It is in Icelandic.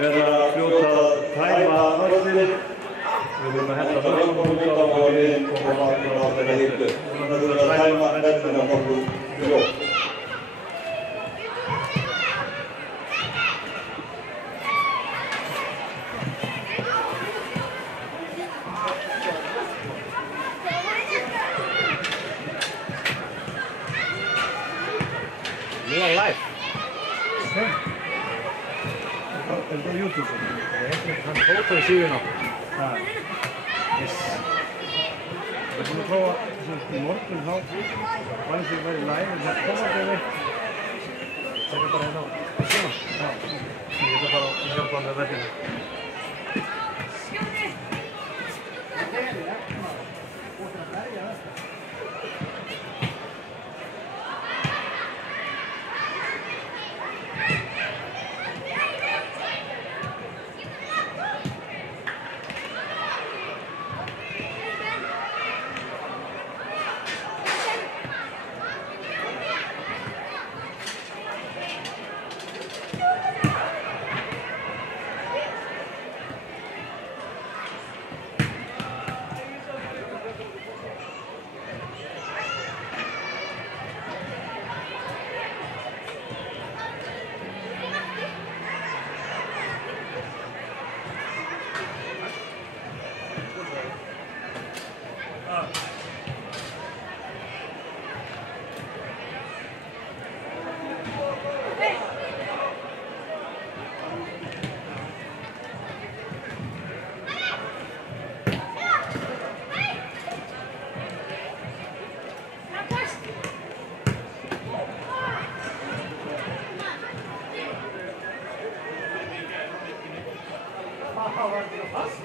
vera fljóta að tæma völlin. Við þurfum að henda völlum út á og við komum að þeirra hittu. Við þurfum að tæma völlina nokkuð fljótt. Nu är han live. Er þetta á YouTube? Han fotar i 20 nå. Ja. Yes. Við erum að prófa í morgun þá var eins og við verið live en það koma ekki við. Säkert bara en dag. Ja. Vi kan bara hjälpa med veckorna. Var det fast?